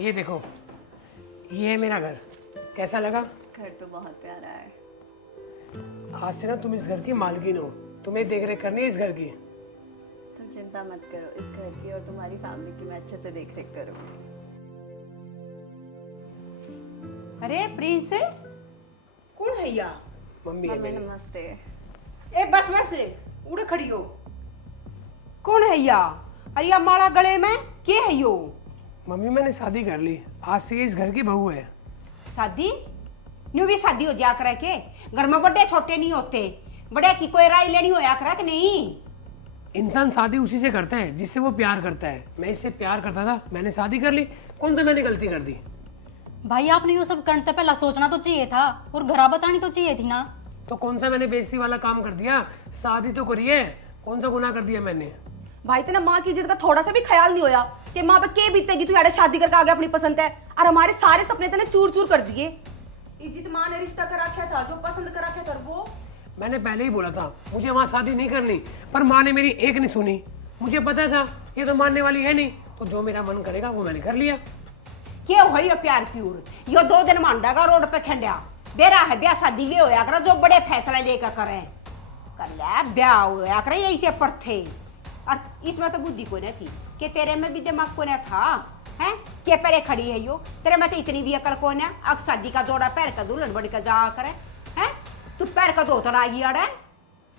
ये देखो, ये है मेरा घर। कैसा लगा? घर तो बहुत प्यारा है। आज से ना तुम इस घर की मालकिन हो। तुम्हें देख रेख करनी है इस घर की। तुम चिंता मत करो, इस घर की और तुम्हारी फैमिली की मैं अच्छे से देख रेख करूँगी। अरे प्रिंस कौन है या? मम्मी है मम्मी मेरी। नमस्ते। ए बस वैसे उड़े खड़ी हो। कौन है या? अरे या माला गले में के है यो? मम्मी मैंने शादी कर ली, आज से ये इस घर की बहू है। शादी? न्यू भी शादी हो जा करे के? घर में बड़े छोटे नहीं होते, बड़े की कोई राय लेनी होया करा कि नहीं? इंसान शादी उसी से करता है जिससे वो प्यार करता है। मैं इससे प्यार करता था, मैंने शादी कर ली। कौन सा मैंने गलती कर दी? भाई आपने ये सब करने से पहला सोचना तो चाहिए था और घरा बतानी तो चाहिए थी ना। तो कौन सा मैंने बेइज्जती वाला काम कर दिया? शादी तो करी है, कौन सा गुनाह कर दिया मैंने? भाई तेना माँ की इज्जत का थोड़ा सा भी ख्याल नहीं होया कि माँ पे के बीतेगी, तू यार शादी करके आगे अपनी पसंद है और हमारे सारे सपने तेने चूर चूर कर दिए। इज्जत माँ ने रिश्ता कर रखा था, जो पसंद कर रखा था वो। मैंने पहले ही बोला था मुझे वहाँ शादी नहीं करनी, पर माँ ने मेरी एक नहीं सुनी। मुझे पता था ये तो मानने वाली है नहीं, तो जो मेरा मन करेगा वो मैंने कर लिया। क्या हो यो प्यार प्यूर? यो 2 दिन मांडा का रोड पे खंडा बेरा है ब्याह शादी वे होया करा, जो बड़े फैसले लेकर करें कर ले ब्याह होया करे यही से पर थे। और इसमें तो बुद्धि को नहीं थी कि तेरे में भी दिमाग को नहीं था हैं? के परे खड़ी है यो? तेरे में तो इतनी भी अकल कौन है? अब शादी का जोड़ा पैर का दुल्हन बड़ी का जा करे हैं? तू पैर का दो तो ना ये अड़े।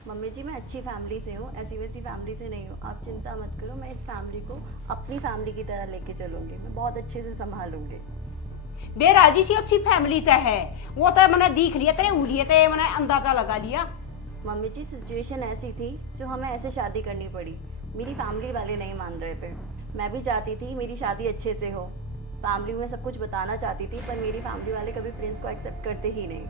मम्मी जी मैं अच्छी फैमिली से हूँ, ऐसी वैसी फैमिली से नहीं हूँ। आप चिंता मत करो, मैं इस फैमिली को अपनी फैमिली की तरह लेके चलूंगी। मैं बहुत अच्छे से संभालूंगी। बेराजी सी अच्छी फैमिली तो है, वो तो मैंने देख लिया तेरे उलिये ते मैंने अंदाजा लगा लिया। मम्मी जी सिचुएशन ऐसी थी जो हमें ऐसे शादी करनी पड़ी। मेरी फैमिली वाले नहीं मान रहे थे। मैं भी चाहती थी मेरी शादी अच्छे से हो, फैमिली में सब कुछ बताना चाहती थी, पर मेरी फैमिली वाले कभी प्रिंस को एक्सेप्ट करते ही नहीं।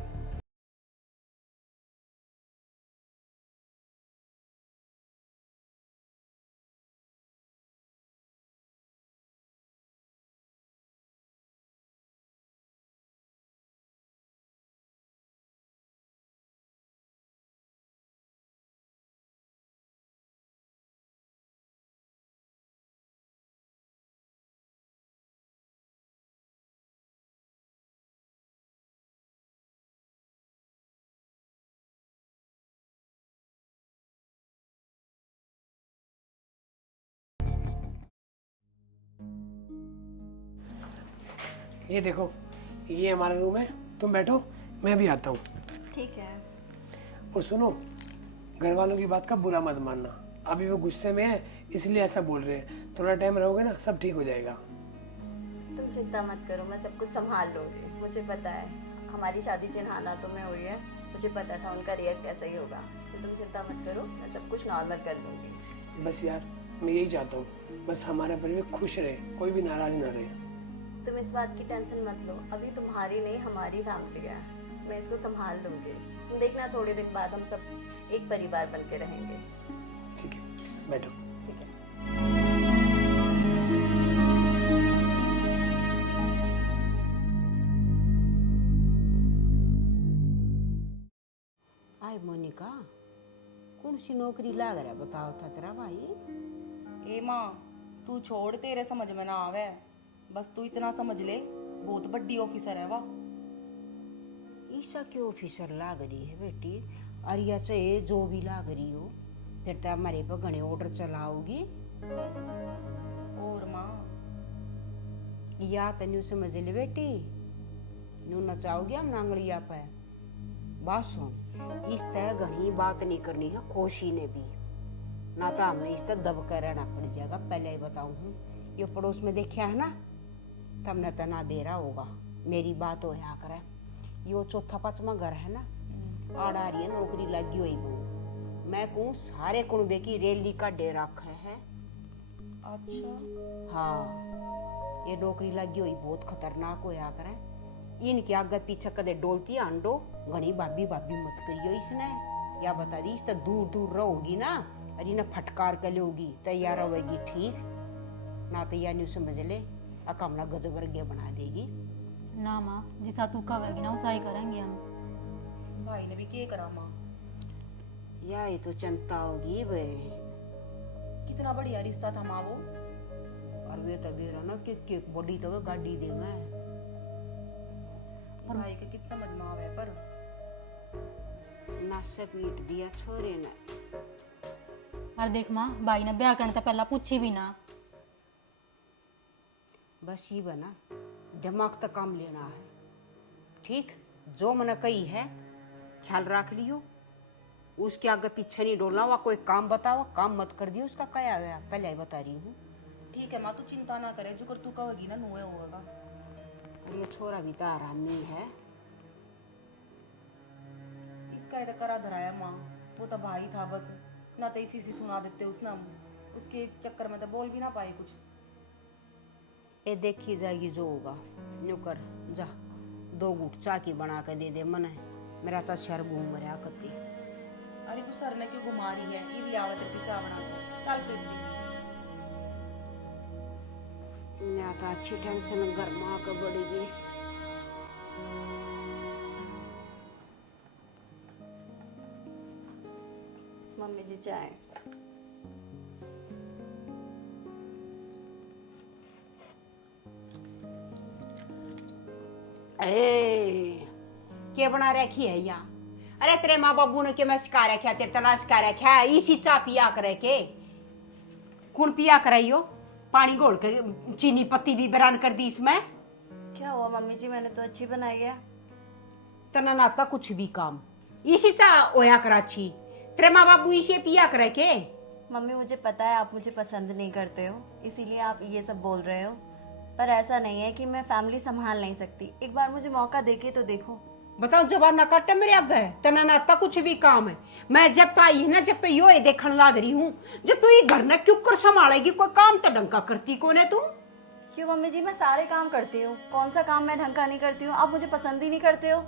ये देखो, ये हमारा रूम है। तुम बैठो, मैं भी आता हूँ। ठीक है। और सुनो, घर वालों की बात का बुरा मत मानना। अभी वो गुस्से में है इसलिए ऐसा बोल रहे हैं। थोड़ा टाइम रहोगे ना, सब ठीक हो जाएगा। तुम चिंता मत करो, मैं सब कुछ संभाल लूंगी। मुझे पता है हमारी शादी चिन्हाना तो में हुई है, मुझे पता था उनका रिएक्ट कैसा ही होगा। तो तुम चिंता मत करो, मैं सब कुछ नॉर्मल कर दूंगी। बस यार, मैं यही चाहता हूँ, बस हमारा परिवार खुश रहे, कोई भी नाराज ना रहे। तुम इस बात की टेंशन मत लो, अभी तुम्हारी नहीं हमारी फैमिली है, मैं इसको संभाल लूंगी। तुम देखना थोड़े दिन बाद हम सब एक परिवार बन के रहेंगे। ठीक है, बैठो। ठीक है। आय मोनिका, कौन सी नौकरी लाग रहा है बताओ था तेरा भाई? ए माँ तू छोड़, तेरे समझ में ना आवे। बस तू इतना समझ ले, बहुत बड़ी ऑफिसर है वाह। ईसा क्यों ऑफिसर लाग रही है बेटी? अरिया से जो भी लाग रही हो, फिर तो हमारे पे घने ऑर्डर चलाओगी। और माँ या तन्यू समझ ले बेटी, न्यू नचाओगी हम नांगड़िया पे। बात सुन, इस तरह घनी बात नहीं करनी है कोशी ने भी, ना तो हमने इस तरह दब कर रहना पड़ जाएगा। पहले ही बताऊं हूँ, ये पड़ोस में देखा है ना, तब न तना बेरा होगा। मेरी बात हो यहाँ करे, यो चौथा पांचवा घर है ना, आड़ा रही है नौकरी लगी हुई वो। मैं कहूँ सारे कुनबे की रैली का डेरा है। अच्छा हाँ, ये नौकरी लगी हुई बहुत खतरनाक होया करे। इनके आगे पीछे कदे डोलती आंडो, घनी भाभी भाभी मत करियो इसने। या बता दी इस दूर दूर रहोगी ना, और इन्हें फटकार कर लोगी तैयार होगी ठीक ना, तो या न्यू समझ ले अकामना गजब वर्गीय बना देगी। ना माँ, जिसा तू कहेगी ना उसा ही करेंगे हम। भाई ने भी क्या करा माँ, या ये तो चिंता होगी वे। कितना बढ़िया रिश्ता था माँ वो। और वे तभी रहा ना कि केक बड़ी तो वे गाड़ी देंगे। भाई के कित समझ में आवे पर नस पीट दिया छोरे ने। और देख माँ, भाई ने ब्याह करने से पहला पूछी भी ना। बस ये बना दिमाग तक काम लेना है, ठीक? जो मैंने कही है ख्याल रख लियो, उसके आगे पीछे नहीं डोलना। वह कोई काम बताओ, काम मत कर दियो। उसका क्या है पहले ही बता रही हूँ। ठीक है माँ, तू चिंता ना करे, जो कर तू कहोगी ना नुए होगा। और ये छोरा भी तो आरामी है। इसका ये करा धराया माँ, वो तो भाई था बस, ना तो इसी से सुना देते उसने, हम उसके चक्कर में तो बोल भी ना पाए कुछ। ये देखी जाएगी जो होगा। न्यू कर जा, 2 घूट चाय की बना के दे दे मने, मेरा तो सर घूम रहा कति। अरे तू सर ने क्यों घुमा रही है, ये भी आवत रहती चाय बना के, चल पी ली। मैं तो अच्छी टेंशन गर्मा के बढ़ेगी। मम्मी जी चाय। क्या बना रखी है यहाँ? अरे तेरे माँ बाबू ने क्या मैं सिखा रखा, तेरे तना सिखा रखा है इसी चा पिया करे के। कौन पिया कराइयो? पानी घोल के चीनी पत्ती भी बरान कर दी इसमें। क्या हुआ मम्मी जी, मैंने तो अच्छी बनाई है। तना नाता कुछ भी काम इसी चा ओया कराची। तेरे माँ बाबू इसे पिया करे के। मम्मी मुझे पता है आप मुझे पसंद नहीं करते हो, इसीलिए आप ये सब बोल रहे हो, पर ऐसा नहीं है कि मैं फैमिली संभाल नहीं सकती। एक बार मुझे मौका देके तो देखो। बताओ जबान ना काटे मेरे आगे, तना नाता कुछ भी काम है। मैं जब तो आई है ना, जब तो यो देखने लाद रही हूँ, जब तू ये घर ना क्यों कर संभालेगी, कोई काम तो ढंग का करती कौन है तू? क्यों मम्मी जी, मैं सारे काम करती हूँ, कौन सा काम मैं ढंग का नहीं करती हूँ? आप मुझे पसंद ही नहीं करते हो।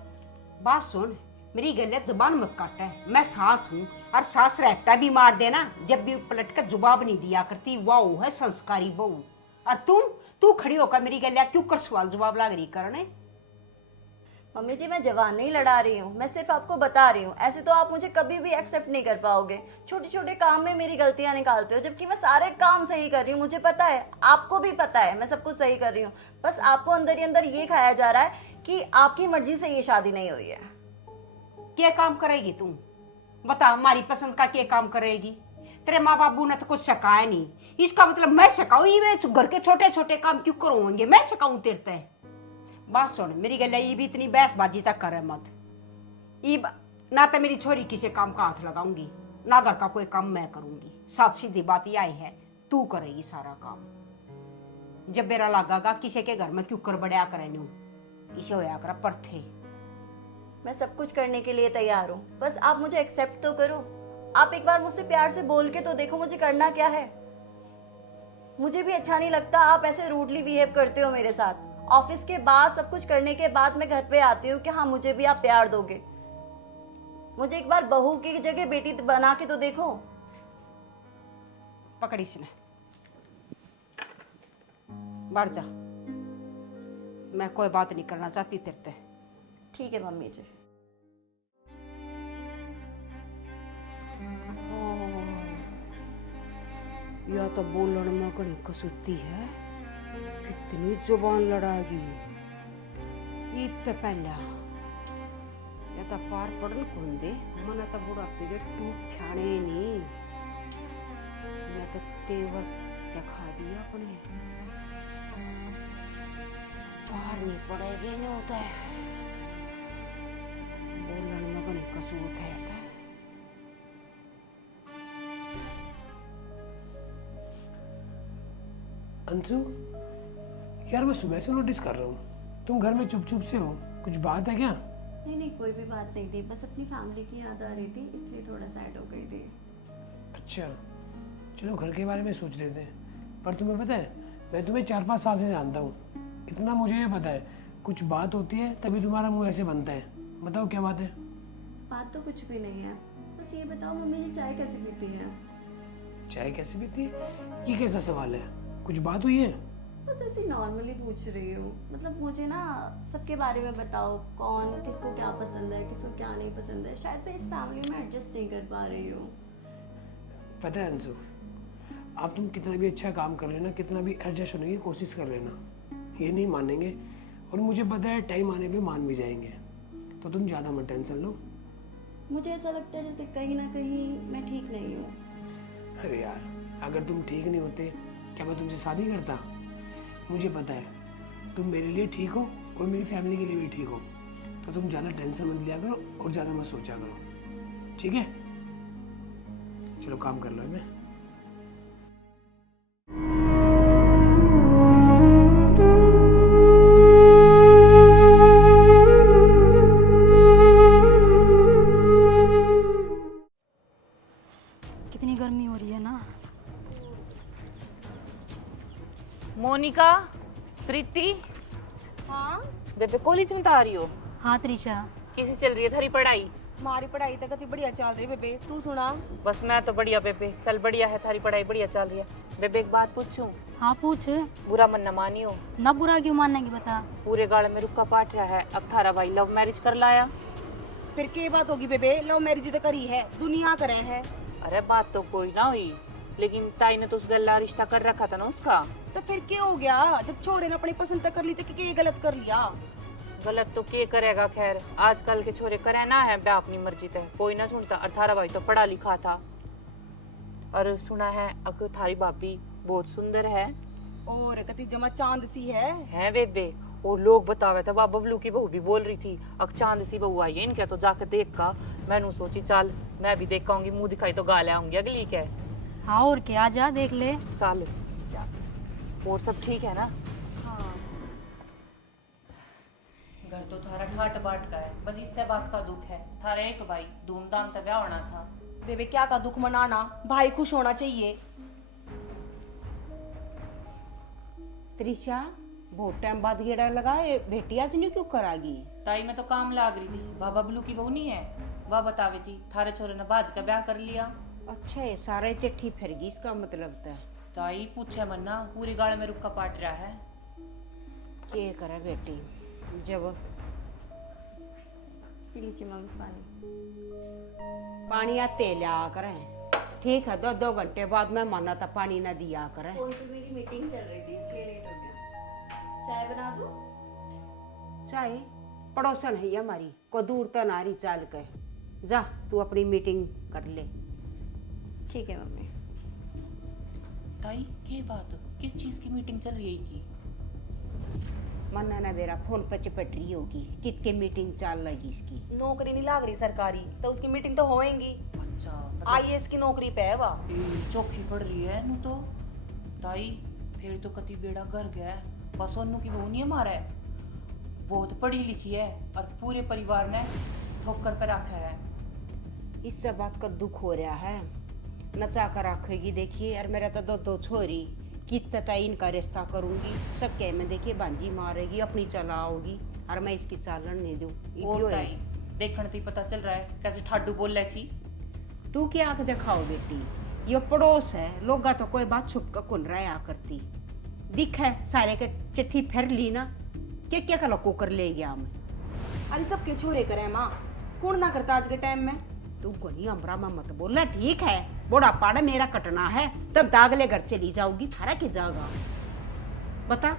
बात सुन, मेरी गले जबान मत काटा है, मैं सास हूँ और सास रैपटा भी मार देना जब भी पलट कर जवाब नहीं दिया करती। वाह है संस्कारी बहू। और तू खड़ी होकर मेरी गले क्यों कर सवाल जवाब लाग रही करने? मम्मी जी मैं जवान नहीं लड़ा रही हूँ, मैं सिर्फ आपको बता रही हूँ। ऐसे तो आप मुझे कभी भी एक्सेप्ट नहीं कर पाओगे। छोटे छोटे काम में मेरी गलतियां निकालते हो, जबकि मैं सारे काम सही कर रही हूँ। मुझे पता है, आपको भी पता है, मैं सब कुछ सही कर रही हूँ। बस आपको अंदर ही अंदर ये खाया जा रहा है कि आपकी मर्जी से ये शादी नहीं हुई है। क्या काम करेगी तू? बता, हमारी पसंद का क्या काम करेगी? तेरे माँ बाबू ने तो कुछ सिखाया नहीं, इसका मतलब मैं सिखाऊं? ये घर के छोटे छोटे काम क्यों करूंगे, मैं सिखाऊं तेरे ते? बात सुन, मेरी गल ये भी इतनी बहसबाजी तक करे मत। ना तो मेरी छोरी किसी काम का हाथ लगाऊंगी, ना घर का कोई काम मैं करूंगी। साफ सीधी बात ये आई है, तू करेगी सारा काम। जब मेरा लगागा किसी के घर में क्यों कर बढ़िया करे न्यू, इसे होया कर पर थे। मैं सब कुछ करने के लिए तैयार हूँ, बस आप मुझे एक्सेप्ट तो करो। आप एक बार मुझसे प्यार से बोल के तो देखो मुझे करना क्या है। मुझे भी अच्छा नहीं लगता आप ऐसे रूडली बिहेव करते हो मेरे साथ। ऑफिस के बाद सब कुछ करने के बाद मैं घर पे आती हूँ कि हाँ मुझे भी आप प्यार दोगे। मुझे एक बार बहू की जगह बेटी बना के तो देखो। पकड़ी इसने, बाहर जा, मैं कोई बात नहीं करना चाहती तेरे से। ठीक है मम्मी जी। या तो बोलने में कड़ी कसूती है, कितनी जुबान लड़ागी। ईद तो पहला या तो पार पड़न कौन दे, मना तो बुढ़ापे के टूट ध्याने नहीं। मैं तो तेवर दिखा दिया अपने, पार नहीं पड़ेगी नहीं होता है। बोलने में कड़ी कसूत है। अंशु, यार मैं सुबह से नोटिस कर रहा हूँ तुम घर में चुप चुप से हो, कुछ बात है क्या? नहीं नहीं, कोई भी बात नहीं थी, बस अपनी फैमिली की याद आ रही थी, इसलिए थोड़ा सैड हो गई थी। अच्छा चलो घर के बारे में सोच रहे थे, पर तुम्हें पता है मैं तुम्हें 4-5 साल से जानता हूँ। इतना मुझे ये पता है, कुछ बात होती है तभी तुम्हारा मुंह ऐसे बनता है। बताओ क्या बात है? बात तो कुछ भी नहीं है, बस ये बताओ मम्मी जी चाय कैसे पीती है? चाय कैसे पीती है, ये कैसा सवाल है? कुछ बात हुई है? बस ऐसे नॉर्मली पूछ रही हूँ। मतलब मुझे ना सबके बारे में बताओ, कौन किसको क्या पसंद है, किसको क्या नहीं पसंद है। शायद मैं इस फैमिली में एडजस्ट नहीं कर पा रही हूँ। पता है अंशु, आप तुम कितना भी अच्छा काम कर लेना, कितना भी एडजस्ट होने की कोशिश कर लेना, ये नहीं मानेंगे और मुझे पता है टाइम आने पे मान भी जाएंगे। तो तुम ज़्यादा मत टेंशन लो। मुझे ऐसा लगता है जैसे कहीं ना कहीं मैं ठीक नहीं हूँ। अरे यार, अगर तुम ठीक नहीं होते क्या मैं तुमसे शादी करता? मुझे पता है तुम मेरे लिए ठीक हो और मेरी फैमिली के लिए भी ठीक हो, तो तुम ज़्यादा टेंशन मत लिया करो और ज़्यादा मत सोचा करो, ठीक है? चलो काम कर लो। मैं कितनी गर्मी हो रही है ना। मोनिका, प्रीति, हाँ बेबे कॉलेज में तो आ रही हो? हाँ त्रिशा, कैसी चल रही है थारी पढ़ाई? हमारी पढ़ाई तो कति बढ़िया चल रही बेबे, तू सुना। बस मैं तो बढ़िया बेबे, चल बढ़िया है, थारी पढ़ाई बढ़िया चल रही है। बेबे एक बात पूछूं? हाँ पूछ। बुरा मन न मानियो। ना बुरा क्यों मानने की बता। पूरे गाड़ में रुक्का पाट रहा है, अब थारा भाई लव मैरिज कर लाया। फिर के बात होगी बेबे, लव मैरिज तो करी है, दुनिया करे है। अरे बात तो कोई ना हुई, लेकिन ताई ने तो उस गल्ला रिश्ता कर रखा था ना उसका। तो फिर क्या हो गया, जब छोरे ने अपनी पसंद कर ली तो क्या गलत कर लिया। गलत तो के करेगा, खैर आजकल के छोरे करे ना है ब्याह अपनी मर्जी ते, कोई ना सुनता। और थारा भाई तो पढ़ा लिखा था, और सुना है अक थारी भाभी बहुत सुंदर है। और कति जमा चांद सी है बेबे। वो लोग बतावे थे, बाबा बबलू की बहू भी बोल रही थी अक चांद सी बहू आई है इनके, तो जाकर देख का। मैंने सोची चल मैं भी देख आऊंगी, मुंह दिखाई तो गाले आऊंगी अगली के। हाँ और क्या, जा देख ले। चल और सब ठीक है ना? घर तो थारा ठाट बाट का है, बस इससे बात का दुख है। थारा एक भाई धूमधाम से ब्याह होना था। बेबे क्या का दुख मनाना, भाई खुश होना चाहिए। त्रिशा बहुत टाइम बाद गेड़ा लगा, ये बेटी आज नहीं क्यों करागी? ताई में तो काम लाग रही थी, बाबा बबलू की बहू नहीं है, वह बतावे थी थारे छोरे ने बाज का ब्याह कर लिया। अच्छा है, सारे चिट्ठी फिर गई इसका मतलब था। ताई पूछे मन्ना, पूरी गाड़ में रुक्का पाट रहा है। के करे बेटी, जब लीजिए मम्मी पानी। पानी आते लिया करें, ठीक है 2-2 घंटे बाद मैं माना था पानी ना दिया करें। फोन पे मेरी मीटिंग चल रही थी इसलिए लेट हो गया। चाय बना दूं? चाहे पड़ोसन है हमारी, को दूर तो नारी चाल के जा, तू अपनी मीटिंग कर ले। ठीक है मम्मी। ताई के बात, किस चीज की मीटिंग चल रही है की? मन्ना ना मेरा फोन पे चिपट रही होगी, कितके मीटिंग चल लगी इसकी। नौकरी नहीं लाग रही सरकारी, तो उसकी मीटिंग तो होएगी। अच्छा आईएएस की नौकरी पे है वह। चौकी पड़ रही है नू तो। ताई फिर तो कति बेड़ा कर गया, बस ओनू की बहू नहीं हमारा है, बहुत पढ़ी लिखी है और पूरे परिवार ने ठोकर कर रखा है। इससे बात का दुख हो रहा है, नचा कर रखेगी देखिए। और मेरा तो 2 छोरी, कितना इनका रिश्ता करूंगी, सब कह में देखिए बांजी मारेगी, अपनी चलाओगी, और मैं इसकी चालन नहीं दूं। और ताई देखने से पता चल रहा है कैसे ठाडू बोल रही थी। तू क्या आंख दिखाओ बेटी, यो पड़ोस है, लोगा तो कोई बात छुप कर कुल रहा करती। दिख है सारे के चिट्ठी फिर ली ना, क्या का लोग कर ले गया मैं। अरे सबके छोरे करे माँ, कौन ना करता आज के टाइम में। तू गोली अमरा में मत बोलना, ठीक है बड़ा पाड़ा मेरा कटना है, तब दागले घर चली जाऊगी, थारा के जागा बता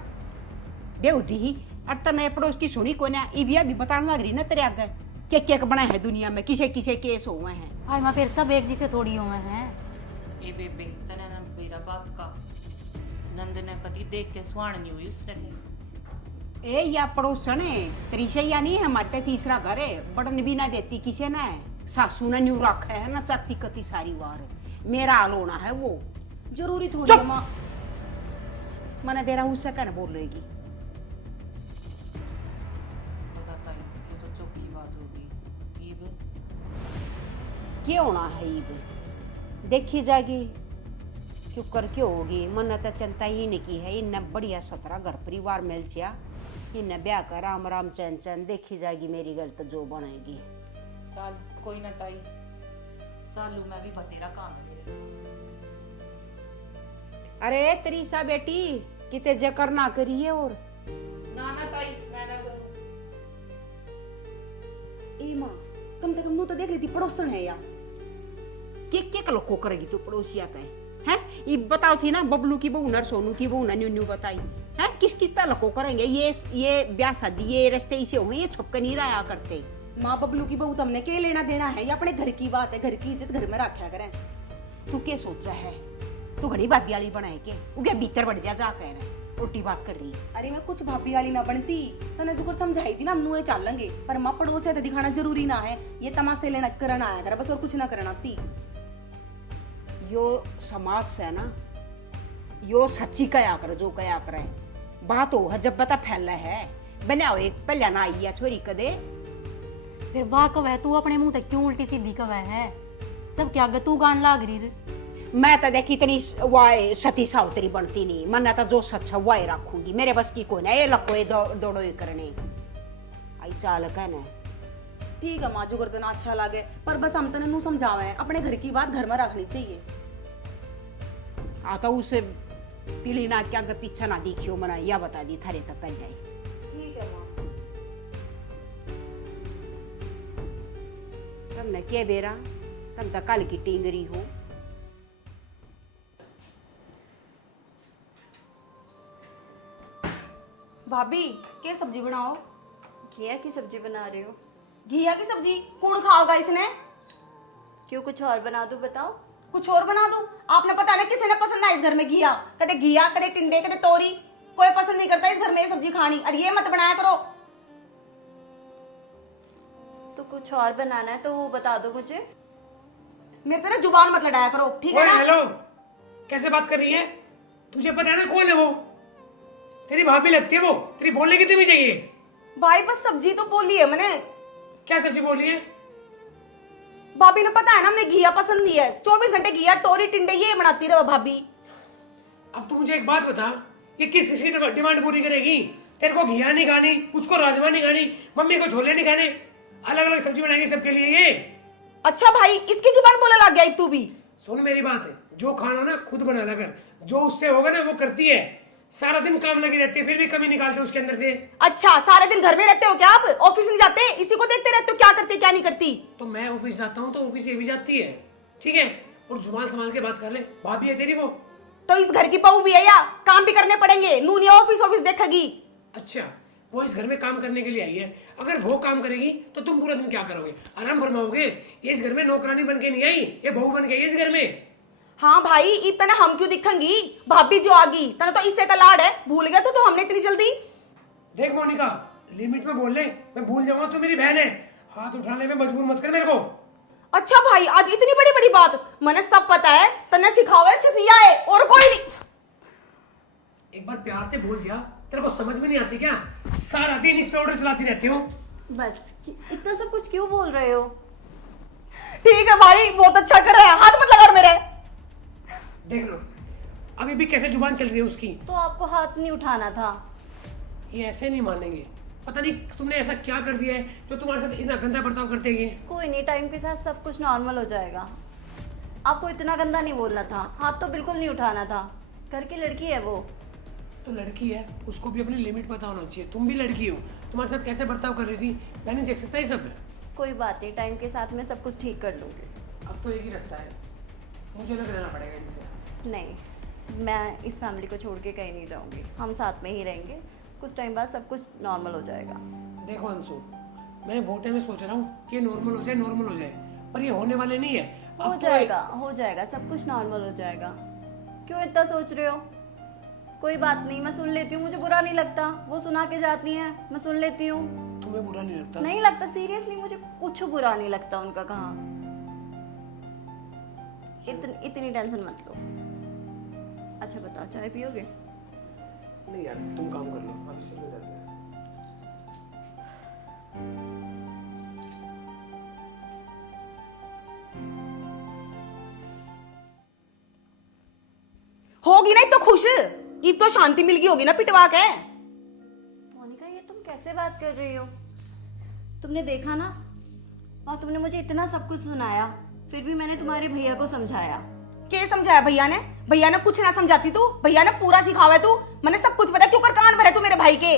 बेउदी ही। और तो नए पड़ोस की सुनी को ना, इबिया भी बताने लग रही ना तेरे आगे क्या बना है दुनिया में, किसे किसे केस हुए हैं। हाय माँ, फिर सब एक जैसे थोड़ी हुए हैं। ए बेबे तना ना मेरा बात का नंद ने कति देख के स्वाण नहीं हुई उसने। ए या पड़ोसन है त्रिशा, या नहीं है हमारे तीसरा घर है, बड़न भी ना देती किसे ना है, सासू ने न्यू रखा है ना, चाती कती सारी वार मेरा हाल होना है वो। जरूरी थोड़ी है माँ। मना बेरा उससे क्या बोल रहेगी। बताता है ये तो चौक की बात होगी। ईब क्या होना है ईब, देखी जाएगी क्यों कर क्यों होगी। मन तो चिंता ही नहीं की है, इन्हें बढ़िया 17 घर परिवार मिल जा, इन्हें ब्याह कर राम राम चैन चैन, देखी जाएगी मेरी गल तो जो बनेगी। चल कोई ना ताई, चालू मैं भी बतेरा काम है मेरे। अरे त्रिशा बेटी किते जकर ना करिए। और ना ना ताई मैं ना करूं। ए माँ कम से कम नू तो देख लेती, पड़ोसन है या। क्या लोग को करेगी तू पड़ोसी आता है। हैं? ये बताओ थी ना, बबलू की बहू नर सोनू की बहू न्यू बताई है, किस किस तरह को करेंगे ये ब्याह शादी, ये रिश्ते इसे हुए, ये छुप के नहीं रहा करते। माँ बबलू की बहू तुमने के लेना देना है, ये अपने घर की बात है, घर की इज्जत घर में रखा करें। तू क्या सोचा है? तू घड़ी भाभी वाली बनाए के उगे भीतर बढ़ जा कह रहे उल्टी बात कर रही है। अरे मैं कुछ भाभी वाली ना बनती, तने जो समझाई थी ना, हम नुए चाल लेंगे, पर माँ पड़ोस है तो दिखाना जरूरी ना है, ये तमाशे लेना करना आया कर बस, और कुछ ना करना ती। यो समाज से ना, यो सच्ची कया कर जो कया करे, बात हो है जब बता फैला है, बनाओ एक पहले ना आई छोरी कदे। फिर वाह कवे तू अपने मुंह तक क्यों उल्टी सीधी कवे है? सब क्या गे तू गान लाग रही रे? मैं तो देखी इतनी वाय सती सावतरी बनती नहीं, मन तो जो सच है वाय रखूंगी, मेरे बस की कोई ना, ये लको ये दौड़ो ये करने आई चाल कहना। ठीक है माँ, जो कर देना अच्छा लगे, पर बस हम तने नू समझावे हैं, अपने घर की बात घर में रखनी चाहिए। तो उसे पीली ना क्या पीछा ना दिखियो मना, या बता दी थारे तो पहले। ठीक है माँ। तुमने क्या बेरा, तुम तो कल की टिंगरी हो। भाभी क्या सब्जी बनाओ? घिया की सब्जी बना रही हो? घिया की सब्जी कौन खाओगा इसने? क्यों, कुछ और बना दूं? बताओ। कुछ और बना दूं? आपने पता ना किसी ने पसंद है इस घर में घिया, कदे घिया कदे टिंडे कदे तोरी, कोई पसंद नहीं करता इस घर में ये सब्जी खानी, और ये मत बनाया करो। तो कुछ और बनाना है तो वो बता दो मुझे। मेरे तरह जुबान मत लड़ाया करो, ठीक है ना? हेलो, कैसे बात कर रही है? तुझे पता है ना कौन है वो? तेरी भाभी लगती है वो, तेरी बोलने की तुम्हें चाहिए। भाई बस सब्जी तो बोली है मैंने। क्या सब्जी बोल रही है? भाभी ने पता है ना हमने घिया पसंद नहीं है, 24 घंटे घिया तोरी टिंडे ये बनाती रहो भाभी। अब तू मुझे एक बात बता, ये किस किस की डिमांड पूरी करेगी? तेरे को घिया नहीं खानी, उसको राजमा नहीं खानी, मम्मी को छोले नहीं खाने, अलग अलग सब्जी बनाएगी सबके लिए ये। अच्छा भाई, इसकी जुबान बोला लग गया तू भी। सुन मेरी बात है, जो खाना ना खुद बना ला कर, जो उससे होगा ना वो करती है। सारा दिन काम लगी रहती है, फिर भी कमी निकालते उसके अंदर से। अच्छा, सारे दिन घर में रहते हो क्या आप? ऑफिस नहीं जाते? इसी को देखते रहते हो क्या करती क्या नहीं करती? तो मैं ऑफिस जाता हूँ तो ऑफिस ये भी जाती है, ठीक है? और जुबान संभाल के बात कर ले, भाभी है तेरी वो। तो इस घर की बहू भी है या काम भी करने पड़ेंगे? नूनी ऑफिस ऑफिस देखेगी। अच्छा, वो इस घर में काम करने के लिए आई है, अगर वो काम करेगी तो तुम पूरा दिन क्या करोगे? आराम फरमाओगे? ये इस घर में नौकरानी बन के नहीं आई, ये बहू बन गई इस घर में। हाँ भाई, इतना हम क्यों दिखेंगी? भाभी जो आ गई तना तो इससे का लाड है, भूल गया तो हमने इतनी जल्दी। देख मोनिका, लिमिट में बोल ले, मैं भूल जाऊंगा तू मेरी बहन है, हाथ उठाने में मजबूर मत कर मेरे को। अच्छा भाई, आज इतनी बड़ी बड़ी बात मैंने सब पता है, तने सिखाओ है सिर्फ यह है और कोई नहीं। एक बार प्यार से बोल दिया, तेरे को समझ में नहीं आती क्या? सारा दिन इस पे ऑर्डर चलाती रहती हो। बस, इतना सब कुछ क्यों बोल रहे हो? ठीक है भाई, बहुत अच्छा कर रहा है, हाथ मत लगा मेरे। देख लो अभी भी कैसे जुबान चल रही है उसकी। तो आपको हाथ नहीं उठाना था। ये ऐसे नहीं मानेंगे, पता नहीं तुमने ऐसा क्या कर दिया है जो तुम्हारे साथ इतना गंदा बर्ताव करते हैं। कोई नहीं, टाइम के साथ सब कुछ नॉर्मल हो जाएगा। आपको इतना गंदा नहीं बोलना था, हाथ तो बिल्कुल नहीं उठाना था। घर की लड़की है वो। तो लड़की है, उसको भी अपनी लिमिट पता होना चाहिए। तुम भी लड़की हो, तुम्हारे साथ कैसे बर्ताव कर रही थी मैं नहीं देख सकता ये सब। कोई बात नहीं, टाइम के साथ मैं सब कुछ ठीक कर लूँगी। अब तो एक ही रास्ता है, मुझे लग रहना पड़ेगा इनसे। नहीं, मैं इस फैमिली को छोड़ के कहीं नहीं जाऊंगी, हम साथ में ही रहेंगे। कुछ टाइम बाद सब कुछ नॉर्मल हो जाएगा। देखो अंशु, मैंने बहुत टाइम में सोच रहा हूँ कि नॉर्मल हो जाए, नॉर्मल हो जाए, पर ये होने वाले नहीं है। हो अब जाएगा, हो जाएगा, सब कुछ नॉर्मल हो जाएगा। क्यों इतना सोच रहे हो? कोई बात नहीं, मैं सुन लेती हूँ, मुझे बुरा नहीं लगता। वो सुना के जाती हैं, मैं सुन लेती हूँ। तुम्हें बुरा नहीं लगता? नहीं लगता, सीरियसली मुझे कुछ बुरा नहीं लगता उनका कहा। इतनी टेंशन मत लो। अच्छा बताओ, चाय पियोगे? नहीं यार, तुम काम कर लो, अभी सिर में दर्द है। होगी नहीं तो खुश, अब तो शांति मिल गई होगी ना पिटवा के। मोनिका, ये तुम कैसे बात कर रही हो? तुमने देखा ना, और तुमने मुझे इतना सब कुछ सुनाया, फिर भी मैंने तुम्हारे भैया को समझाया। क्या समझाया भैया ने? भैया ने कुछ ना समझाती तू, भैया ने पूरा सिखावा तू। मैंने सब कुछ पता, क्यों कर कान भरे तू मेरे भाई के?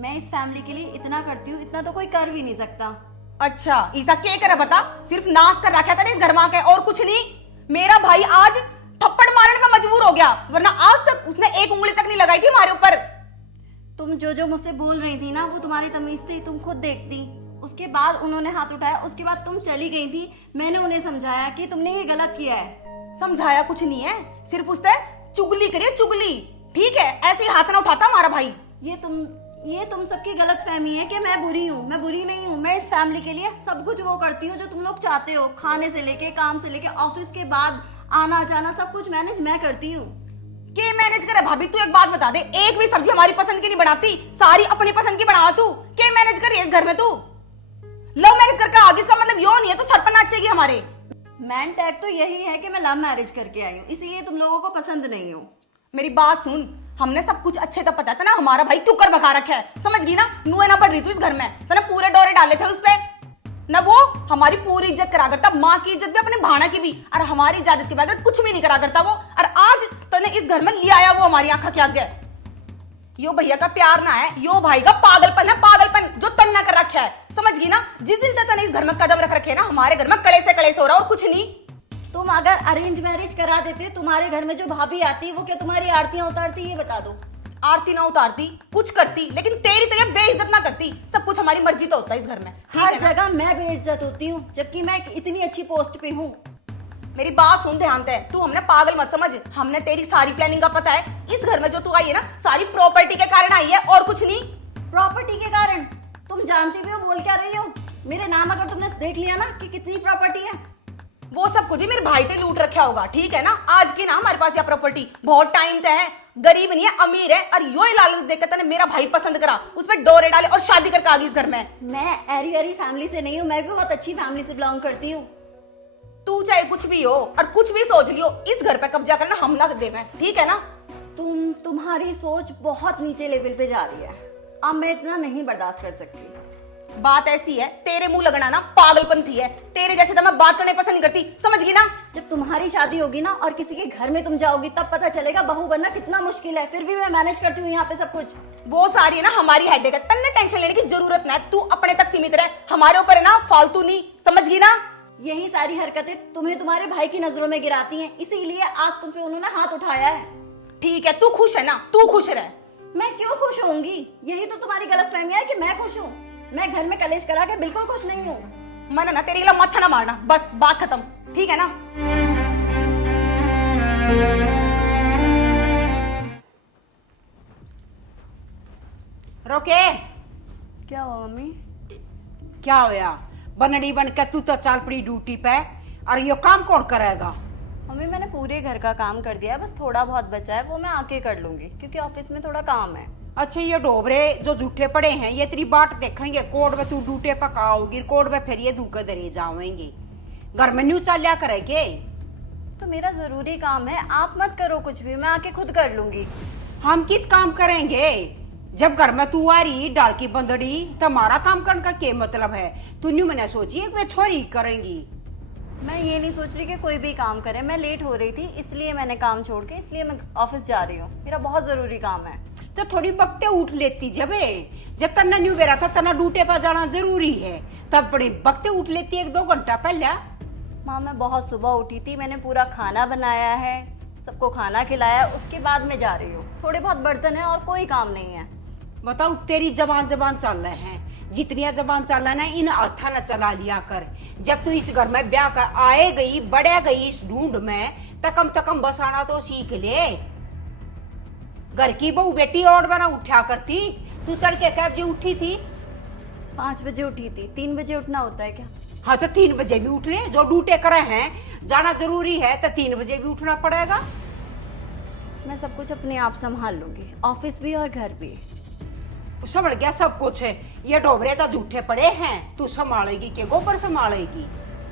मैं इस फैमिली के लिए इतना करती हूँ, इतना तो कोई कर भी नहीं सकता। अच्छा, ईसा क्या करे बता? सिर्फ नाश कर रखा था इस घर में आके और कुछ नहीं। मेरा भाई आज गया, वरना आज तक उसने एक उंगली तक नहीं लगाई थी हमारे ऊपर। तुम जो जो मुझसे बोल रही थी ना वो तुम्हारी तमीज थी, तुम खुद देखती। उसके बाद उन्होंने हाथ उठाया, उसके बाद तुम चली गई थी। मैंने उन्हें समझाया कि तुमने ये गलत किया है। समझाया कुछ नहीं है, सिर्फ उसने चुगली करी, चुगली। ठीक है, ऐसे ही हाथ ना उठाता हमारा भाई। ये तुम सबकी गलत फहमी है कि मैं बुरी हूँ। मैं बुरी नहीं हूँ। मैं इस फैमिली के लिए सब कुछ वो करती हूँ जो तुम लोग चाहते हो। खाने से लेके, काम से लेके, ऑफिस के बाद आना जाना सब कुछ मैनेज मैं करती हूँ। के मैनेज करे भाभी? तू एक बात बता दे, एक भी सब्जी हमारी पसंद की नहीं बनाती, सारी अपनी पसंद की बना तू। के मैनेज कर रही है इस घर में तू? लव मैरिज करके आ गई, इसका मतलब यो नहीं है तो सर पर नाचेगी हमारे। मैन टैग तो यही है कि मैं लव मैरिज करके आई हूँ, इसलिए तुम लोगों को पसंद नहीं हो। मेरी बात सुन, हमने सब कुछ अच्छे तक पता था ना, हमारा भाई क्यों कर बखा रखा है, समझ गई ना? नुए ना पड़ रही तू इस घर में, तूने पूरे डोरे डाले थे उस पे ना। वो हमारी पूरी इज्जत करा करता, माँ की इज्जत भी, अपने भाणा की भी, और हमारी इजाजत के बगैर कुछ भी नहीं करा करता वो। और आज तूने इस घर में ले आया वो हमारी आंखा के आगे। यो भैया का प्यार ना है, यो भाई का पागलपन है, पागलपन जो तन्ना कर रखा है, समझ गई ना? जिस दिन तक तूने इस घर में कदम रख रखे ना, हमारे घर में कले से हो रहा और कुछ नहीं। तुम अगर अरेंज मैरिज करा देते, तुम्हारे घर में जो भाभी आती वो क्या तुम्हारी आरतियां उतारती? ये बता दो। आरती ना उतारती, कुछ करती, लेकिन तेरी तरह बेइज्जत ना करती। सब कुछ हमारी मर्जी तो होता है इस घर में, ठीक हर है ना? जगह मैं बेइज्जत होती हूँ, जबकि मैं इतनी अच्छी पोस्ट पे हूँ। मेरी बात सुन ध्यान से, तू हमने पागल मत समझ, हमने तेरी सारी प्लानिंग का पता है। इस घर में जो तू आई है ना, सारी प्रॉपर्टी के कारण आई है और कुछ नहीं। प्रॉपर्टी के कारण? तुम जानती भी हो बोल क्या रही हो? मेरे नाम अगर तुमने देख लिया ना कि कितनी प्रॉपर्टी है। वो सब कुछ ही मेरे भाई ने लूट रखा होगा, ठीक है ना? आज की ना हमारे पास यह प्रॉपर्टी बहुत टाइम तय है, गरीब नहीं है अमीर है, और यो ही लालच देकर तने मेरा भाई पसंद करा, उस पर डोरे डाले और शादी करके आ गई इस घर में। मैं एरी एरी फैमिली से नहीं हूँ, मैं भी बहुत अच्छी फैमिली से बिलोंग करती हूँ। तू चाहे कुछ भी हो और कुछ भी सोच लियो, इस घर पे कब्जा करना हम ना दे मैं, ठीक है ना? तुम्हारी सोच बहुत नीचे लेवल पे जा रही है। अब मैं इतना नहीं बर्दाश्त कर सकती। बात ऐसी है, तेरे मुंह लगना ना पागलपंथी है, तेरे जैसे तो मैं बात करने पसंद नहीं करती, समझ गई ना? जब तुम्हारी शादी होगी ना और किसी के घर में तुम जाओगी तब पता चलेगा बहू बनना कितना मुश्किल है। फिर भी मैं मैनेज करती हूँ यहाँ पे सब कुछ। वो सारी है ना हमारी हेडेक है, तन्ने टेंशन लेने की जरूरत ना है, तू अपने तक सीमित रह, हमारे ऊपर है ना फालतू नहीं, समझ गई ना? यही सारी हरकतें तुम्हें तुम्हारे भाई की नजरों में गिराती हैं, इसीलिए आज तुम पे उन्होंने हाथ उठाया है। ठीक है, तू खुश है ना? तू खुश रह। मैं क्यों खुश होंगी? यही तो तुम्हारी गलतफहमी है कि मैं खुश हूँ। मैं घर में कलेश करा के बिल्कुल खुश नहीं हूँ। मन ना तेरे लिए मत्था ना मारना, बस बात खत्म, ठीक है ना? रोके क्या हुआ मम्मी? क्या होया? बनड़ी बन के तू तो चल पड़ी ड्यूटी पे, और ये काम कौन करेगा? मम्मी मैंने पूरे घर का काम कर दिया है, बस थोड़ा बहुत बचा है वो मैं आके कर लूंगी क्योंकि ऑफिस में थोड़ा काम है। अच्छा, ये डोबरे जो झूठे पड़े हैं ये तेरी बाट देखेंगे, कोर्ट में तू ड्यूटी पकाओगी, कोर्ट में फिर ये धूके दरे जाओगे, घर में न्यू चलिया करेगे। तो मेरा जरूरी काम है, आप मत करो कुछ भी, मैं आके खुद कर लूंगी। हम कित काम करेंगे? जब घर में तू आ रही डाल की बंदड़ी, तो हमारा काम करने का क्या मतलब है? तू न्यू मैंने सोची एक वे छोरी करेंगी। मैं ये नहीं सोच रही कि कोई भी काम करे, मैं लेट हो रही थी इसलिए मैंने काम छोड़ के इसलिए मैं ऑफिस जा रही हूँ, मेरा बहुत जरूरी काम है। तो थोड़ी वक्ते उठ लेती, जब तना न्यू बेरा था तना ड्यूटी पर जाना जरूरी है, तब बड़े वक्ते उठ लेती 1-2 घंटा पहले। माँ मैं बहुत सुबह उठी थी, मैंने पूरा खाना बनाया है, सबको खाना खिलाया, उसके बाद मैं जा रही हूँ। थोड़े बहुत बर्तन है और कोई काम नहीं है। बताओ, तेरी जबान चल रहे हैं, जितनी जबान चल रहा है ना इन हाथा न चला लिया कर। जब तू इस घर में ब्याह कर आए गई, बढ़े गई इस ढूंढ में, तो कम बसाना तो सीख ले। घर की बहू बेटी और बना उठा करती, तू तड़के कब जी उठी थी? 5 बजे उठी थी। 3 बजे उठना होता है क्या? हाँ तो 3 बजे भी उठ ले, जो ड्यूटी करे हैं जाना जरूरी है तो 3 बजे भी उठना पड़ेगा। मैं सब कुछ अपने आप संभाल लूंगी, ऑफिस भी और घर भी। संभल गया सब कुछ है, ये डोबरे तो झूठे पड़े हैं, तू संभालेगी के गोबर संभालेगी?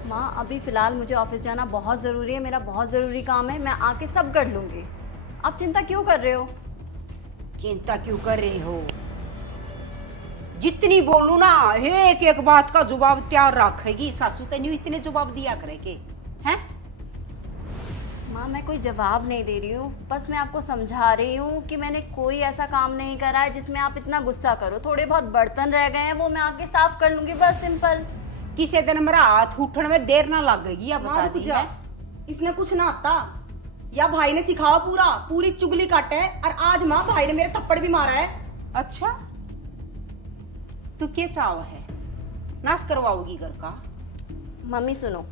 माँ अभी फिलहाल मुझे ऑफिस जाना बहुत जरूरी है, मेरा बहुत जरूरी काम है, मैं आके सब कर लूंगी। आप चिंता क्यों कर रहे हो? चिंता क्यों कर रही हो? जितनी बोलू ना एक बात का जवाब तैयार रखेगी। सासू तेन इतने जवाब दिया करेगी हैं? माँ मैं कोई जवाब नहीं दे रही हूँ, बस मैं आपको समझा रही हूँ कि मैंने कोई ऐसा काम नहीं करा है जिसमें आप इतना गुस्सा करो। थोड़े बहुत बर्तन रह गए हैं वो मैं आके साफ कर लूंगी, बस सिंपल। किसी दिन मेरा हाथ उठने में देर ना लगेगी, अब बता दी है। इसने कुछ ना आता, या भाई ने सिखाओ पूरी चुगली काटे है। और आज माँ भाई ने मेरे थप्पड़ भी मारा है। अच्छा, तू क्या चाव है? नाश करवाओगी घर का? मम्मी सुनो,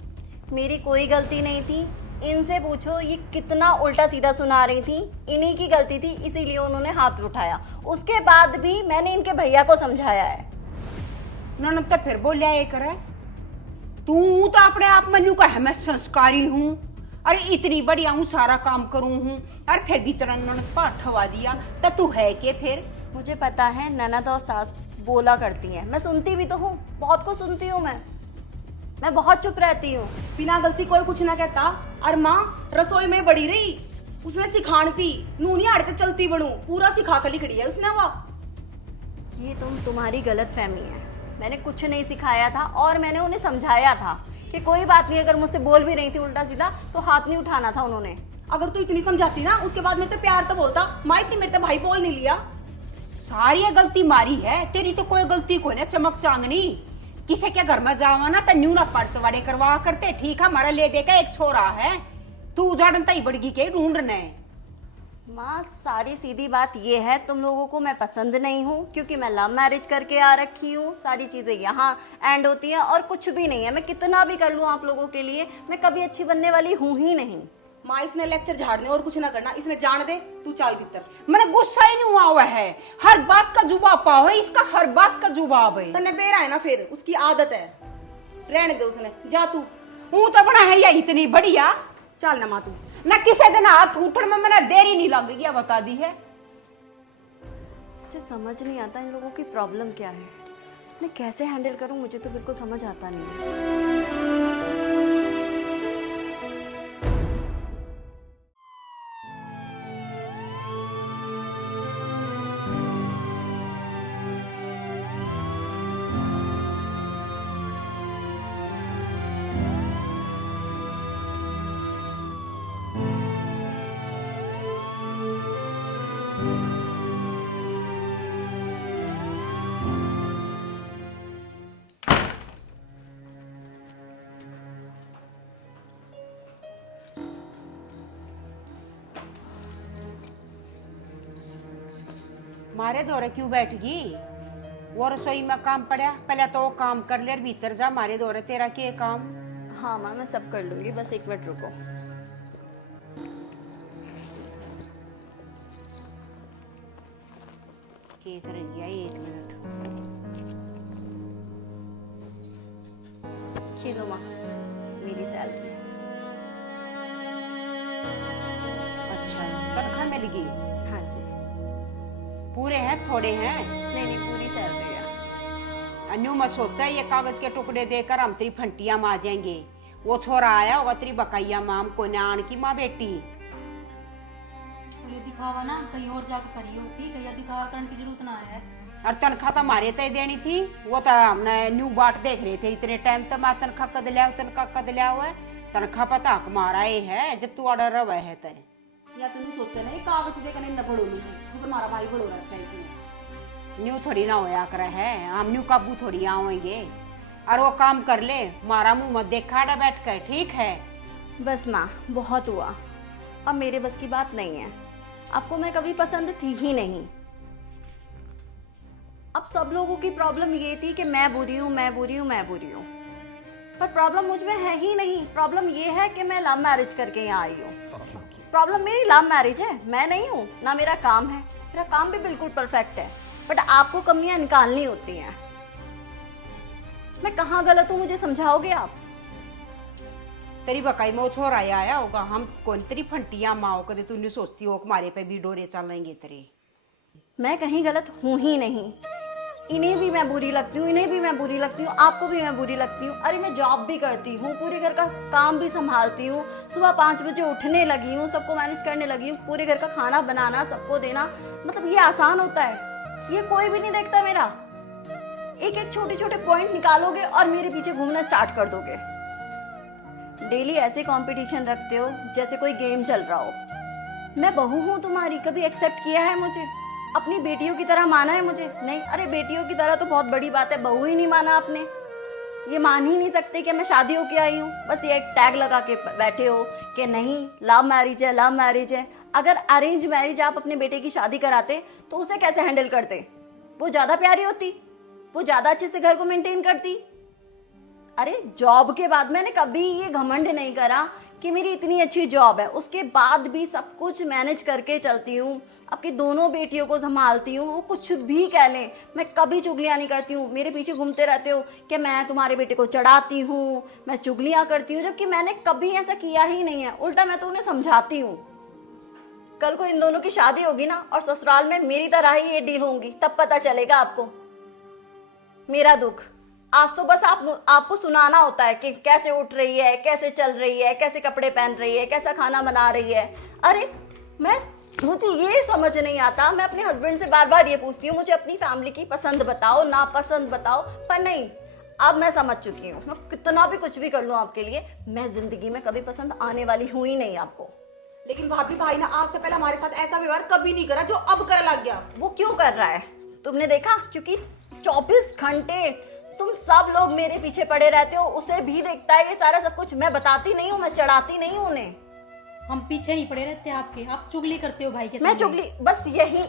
मेरी कोई गलती नहीं थी। इनसे पूछो ये कितना उल्टा सीधा सुना रही थी। इन्हीं की गलती थी, इसीलिए उन्होंने हाथ उठाया। उसके बाद भी मैंने इनके भैया को समझाया है। ननद तो फिर बोलिया ये करे, तू तो अपने आप मनु का है मैं संस्कारी हूँ, अरे इतनी बढ़िया हूँ, सारा काम करूँ हूँ, और फिर भी तेरा ननद पाठवा दिया तो तू है के फिर? मुझे पता है ननद और सास बोला करती हैं, मैं सुनती भी तो हूँ, बहुत कुछ सुनती हूँ मैं बहुत चुप रहती हूँ। बिना गलती कोई कुछ ना कहता। और माँ रसोई में बड़ी रही, उसने सिखानी थी। नूनी हाड़ते चलती बनू, पूरा सिखा कर खड़ी है उसने। वो ये तुम्हारी गलत फहमी है। मैंने कुछ नहीं सिखाया था और मैंने उन्हें समझाया था कि कोई बात नहीं, अगर मुझसे बोल भी रही थी उल्टा सीधा तो हाथ नहीं उठाना था उन्होंने। अगर तू इतनी समझाती ना, उसके बाद मेरे तो प्यार तो बोलता। माँ इतनी मेरे तो भाई बोल नहीं लिया। सारी गलती मारी है, तेरी तो कोई गलती कोई ना। चमक चांदनी किसे के घर में जावा ना तो न्यू ना पटवाड़े करवा करते। ठीक है, हमारा ले देगा एक छोरा है, तू जड़न तई बड़गी के ढूंढने। माँ सारी सीधी बात ये है, तुम लोगों को मैं पसंद नहीं हूँ क्योंकि मैं लव मैरिज करके आ रखी हूँ। सारी चीजें यहाँ एंड होती हैं और कुछ भी नहीं है। मैं कितना भी कर लूँ आप लोगों के लिए, मैं कभी अच्छी बनने वाली हूँ ही नहीं। माँ इसने लेक्चर झाड़ने और कुछ ना करना, इसने जान दे। तू चाल भीतर। मैंने गुस्सा ही नहीं हुआ हुआ है, हर बात का जवाब पाओ है, इसका हर बात का जवाब है। तने बेरा है ना, फिर उसकी आदत है, रहने दे उसने। जा तू। हूँ तो बना है या इतनी बढ़िया। चल ना माँ तू। ना किसी दिन हाथ उठने में मैंने देरी नहीं लग गया, बता दी है। मुझे समझ नहीं आता इन लोगों की प्रॉब्लम क्या है, मैं कैसे हैंडल करूँ, मुझे तो बिल्कुल समझ आता नहीं है। मारे दौरे क्यों बैठ गई? वो रसोई में काम पड़ा, पहले तो वो काम कर ले और भीतर जा। मारे दौरे तेरा क्या काम? हाँ माँ मैं सब कर लूंगी, बस एक मिनट रुको। क्या कर गया? एक मिनट। ये लो माँ, मेरी सैलरी। अच्छा, तनख्वाह मिल गई? हाँ जी। पूरे हैं थोड़े हैं? नहीं पूरी सैलरी है। अन्यू मत सोचा ये कागज के टुकड़े देकर हम तेरी फंटिया माँ जाएंगे। वो छोरा आया होगा तेरी बकाइया माम को नान की माँ बेटी। ये दिखावा ना कहीं और जाकर करियो, ठीक है? या दिखावा करने की जरूरत ना है। और तनख्वाह तो हमारे तय देनी थी, वो तो हमने न्यू बाट देख रहे थे इतने टाइम तक। मैं तनख्वाह कद लिया, तनख्वाह कद लिया हुआ है। तनख्वाह पता हक मारा है जब तू ऑर्डर रहा है तय। या तू सोचे नहीं कागज देकर नहीं बड़ो लूंगी, क्योंकि हमारा भाई बड़ो रखा है इसने। न्यू थोड़ी ना होया कर है, हम न्यू काबू थोड़ी आएंगे। और वो काम कर ले, मारा मुंह मत देखा बैठ कर, ठीक है? बस माँ बहुत हुआ, अब मेरे बस की बात नहीं है। आपको मैं कभी पसंद थी ही नहीं। अब सब लोगों की प्रॉब्लम ये थी कि मैं बुरी हूँ, मैं बुरी हूँ, मैं बुरी हूँ, पर प्रॉब्लम मुझ में है ही नहीं। प्रॉब्लम ये है कि मैं लव मैरिज करके यहाँ आई हूँ। प्रॉब्लम मेरी लव मैरिज है, मैं नहीं हूँ ना। मेरा काम है, मेरा काम भी बिल्कुल परफेक्ट है, बट आपको कमियां निकालनी होती हैं। मैं कहाँ गलत हूँ, मुझे समझाओगे आप? तेरी बकाई में वो छोरा आया होगा, हम कौन तेरी फंटिया माओ कदे तू नहीं सोचती हो कि हमारे पे भी डोरे चलेंगे तेरे। मैं कहीं गलत हूँ ही नहीं। इन्हें भी मैं बुरी लगती हूँ, इन्हें भी मैं बुरी लगती हूँ, आपको भी मैं बुरी लगती हूँ। अरे मैं जॉब भी करती हूँ, पूरे घर का काम भी संभालती हूँ, सुबह 5 बजे उठने लगी हूँ, सबको मैनेज करने लगी हूँ, पूरे घर का खाना बनाना, सबको देना। मतलब ये आसान होता है? ये कोई भी नहीं देखता मेरा। एक एक छोटे छोटे पॉइंट निकालोगे और मेरे पीछे घूमना स्टार्ट कर दोगे। डेली ऐसे कंपटीशन रखते हो जैसे कोई गेम चल रहा हो। मैं बहू हूँ तुम्हारी, कभी एक्सेप्ट किया है मुझे? अपनी बेटियों की तरह माना है मुझे? नहीं। अरे बेटियों की तरह तो बहुत बड़ी बात है, बहू ही नहीं माना आपने। ये मान ही नहीं सकते कि मैं शादी होके आई हूँ। बस ये एक टैग लगा के बैठे हो कि नहीं लव मैरिज है, लव मैरिज है। अगर अरेंज मैरिज आप अपने बेटे की शादी कराते तो उसे कैसे हैंडल करते? वो ज्यादा प्यारी होती, वो ज्यादा अच्छे से घर को मेंटेन करती। अरे जॉब के बाद मैंने कभी ये घमंड नहीं करा कि मेरी इतनी अच्छी जॉब है, उसके बाद भी सब कुछ मैनेज करके चलती हूँ, आपकी दोनों बेटियों को संभालती हूँ। वो कुछ भी कह लें, मैं कभी चुगलियाँ नहीं करती हूँ। मेरे पीछे घूमते रहते हो कि मैं तुम्हारे बेटे को चढ़ाती हूँ, मैं चुगलियाँ करती हूँ, जबकि मैंने कभी ऐसा किया ही नहीं है। उल्टा मैं तो उन्हें समझाती हूँ। कल को इन दोनों की शादी होगी ना और ससुराल में मेरी तरह ही ये डील होंगी, तब पता चलेगा आपको मेरा दुख। आज तो बस आपको सुनाना होता है कि कैसे उठ रही है, कैसे चल रही है, कैसे कपड़े पहन रही है, कैसा खाना बना रही है। अरे मुझे ये समझ नहीं आता। मैं अपने हस्बैंड से बार बार ये पूछती हूँ मुझे अपनी फैमिली की पसंद बताओ, नापसंद बताओ, पर नहीं। अब मैं समझ चुकी हूँ, मैं कितना भी कुछ भी कर लूँ आपके लिए, मैं जिंदगी में कभी पसंद आने वाली हूँ ही नहीं आपको। लेकिन भाभी भाई ना आज से पहले हमारे साथ ऐसा व्यवहार कभी नहीं करा जो अब कर लग गया। वो क्यों कर रहा है तुमने देखा? क्योंकि 24 घंटे तुम सब लोग मेरे पीछे पड़े रहते हो, उसे भी देखता है ये सारा सब कुछ। मैं बताती नहीं हूँ, मैं चढ़ाती नहीं हूँ उन्हें। हम पीछे नहीं पड़े रहते आपके, आप चुगली करते हो भाई के मैं सामने। चुगली, बस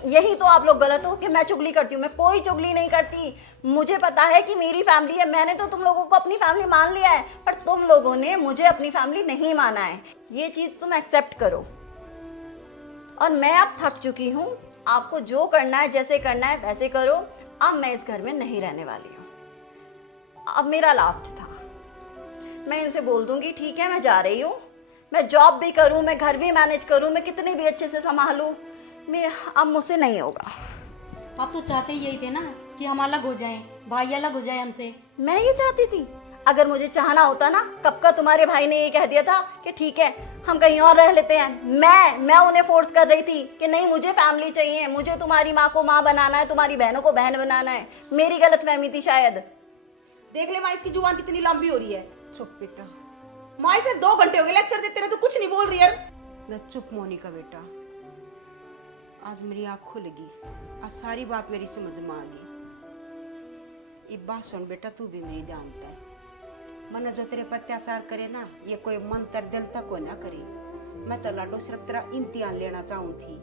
यही तो आप लोग गलत हो कि मैं चुगली करती हूँ। मैं कोई चुगली नहीं करती। मुझे पता है कि मेरी फैमिली है, मैंने तो तुम लोगों को अपनी फैमिली मान लिया है, पर तुम लोगों ने मुझे अपनी फैमिली नहीं माना है। ये चीज तुम एक्सेप्ट करो। और मैं अब थक चुकी हूँ। आपको जो करना है, जैसे करना है वैसे करो। अब मैं इस घर में नहीं रहने वाली हूँ। अब मेरा लास्ट था। मैं इनसे बोल दूंगी ठीक है मैं जा रही हूँ, मैं जॉब भी करूँ, मैं घर भी मैनेज करूँ, मैं कितने भी अच्छे से संभालूँ, मैं अब मुझसे नहीं होगा। आप तो चाहते ही यही थे ना कि हम अलग हो जाएं, भाई अलग हो जाए हमसे। मैं ये चाहती थी। अगर मुझे चाहना होता ना, कब का तुम्हारे भाई ने ये कह दिया था कि ठीक है हम कहीं और रह लेते हैं। मैं उन्हें फोर्स कर रही थी कि नहीं मुझे फैमिली चाहिए, मुझे तुम्हारी माँ को माँ बनाना है, तुम्हारी बहनों को बहन बनाना है। मेरी गलतफहमी थी शायद। देख ले माँ इसकी जुबान कितनी लंबी हो रही है। चुप बेटा, माँ इसे 2 घंटे हो गए लेक्चर देते रहे, तू कुछ नहीं बोल रही है। मैं चुप मोनिका बेटा। आज मेरी आँख खुल गई, आज सारी बात मेरी समझ में आ गई। एक बात सुन बेटा, तू भी मेरी जानता है, मन जो तेरे पर अत्याचार करे ना, ये कोई मंत्र दिल तक को ना करे। मैं तो लाडो सिर्फ तेरा इम्तिहान लेना चाहूँ थी।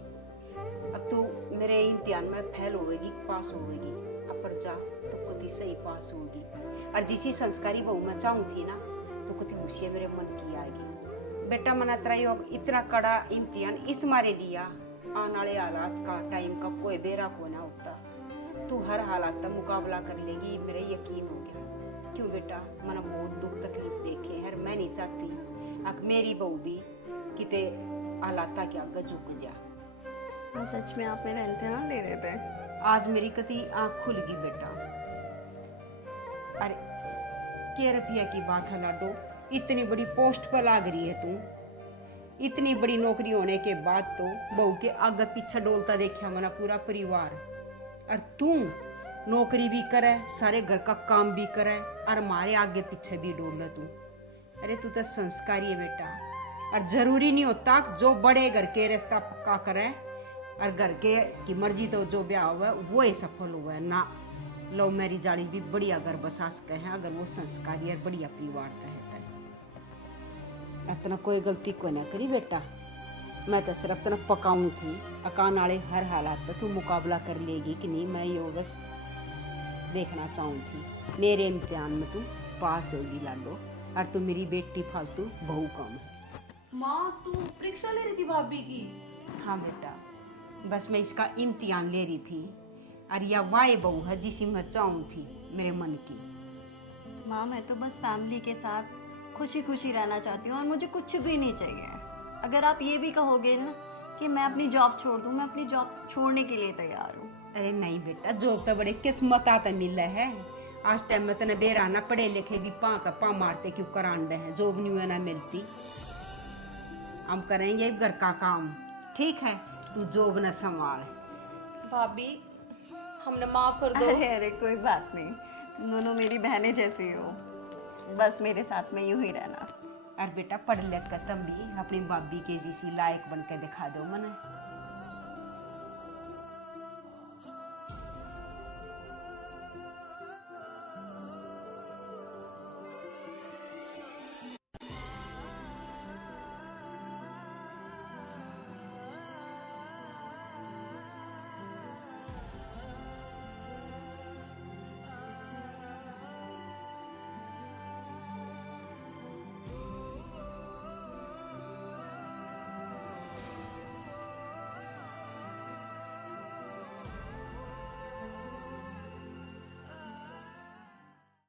अब तू मेरे इम्तिहान में फेल होगी, पास होगी, अब पर जा तो कति सही पास होगी। और जिसी संस्कारी बहू मैं चाहूँ थी ना, तो कति खुशियाँ मेरे मन की आएगी। बेटा मना तेरा योग इतना कड़ा इम्तिहान इस मारे लिया, आने वाले हालात का टाइम का कोई बेरा को ना होता। तू हर हालात का मुकाबला कर लेगी, मेरा यकीन हो गया। क्यों बेटा, मैंने बहुत दुख तकलीफ देखे हैं, मैं नहीं चाहती अब मेरी बहू भी किते हालात के आगे झुक जा। हाँ सच में आप मेरा इम्तिहान ले रहे थे। आज मेरी कति आँख खुल गई बेटा। अरे क्या रुपया की बात है लाडो, इतनी बड़ी पोस्ट पर लाग रही है तू। इतनी बड़ी नौकरी होने के बाद तो बहू के आगे पीछे डोलता देखा मैंने पूरा परिवार। और तू नौकरी भी करे, सारे घर का काम भी करे, और हमारे आगे पीछे भी डोल तू। अरे तू तो संस्कारी है बेटा। और जरूरी नहीं होता जो बड़े घर के रिश्ता पक्का करे और घर के की मर्जी तो जो ब्याह हुआ है वो ही सफल हुआ है ना। लव मैरिज जाली भी बढ़िया घर बसा सके हैं अगर वो संस्कारी और बढ़िया परिवार रहता है। इतना कोई गलती को ना करी बेटा। मैं तो सिर्फ तना पकाऊँ थी, अकान वाले हर हालात पर तू मुकाबला कर लेगी कि नहीं, मैं यो बस देखना चाहूँ थी। मेरे इम्तिहान में तू पास होगी लाडो, और तू मेरी बेटी फालतू बहू कम है। माँ तू परीक्षा ले रही थी भाभी की? हाँ बेटा, बस मैं इसका इम्तिहान ले रही थी, और यह वाई बहू है जिसी मैं चाहूँ थी मेरे मन की। माँ मैं तो बस फैमिली के साथ खुशी खुशी रहना चाहती हूँ और मुझे कुछ भी नहीं चाहिए। अगर आप ये भी कहोगे ना कि मैं अपनी जॉब छोड़ दूँ, मैं अपनी जॉब छोड़ने के लिए तैयार हूँ। अरे नहीं बेटा, जॉब तो बड़े किस्मत आता मिल रहा है। आज टाइम में तो बेराना पढ़े लिखे भी पा मारते क्यों करान रहे हैं, जॉब नहीं ना मिलती। हम करेंगे घर का काम, ठीक है, तू जॉब न संभाल। भाभी हमने माफ कर दो। अरे कोई बात नहीं, तुम दोनों मेरी बहनें जैसी हो, बस मेरे साथ में यूं ही रहना। और बेटा पढ़ लिख कर तुम भी अपनी भाभी के जैसी लायक बन के दिखा दो मने।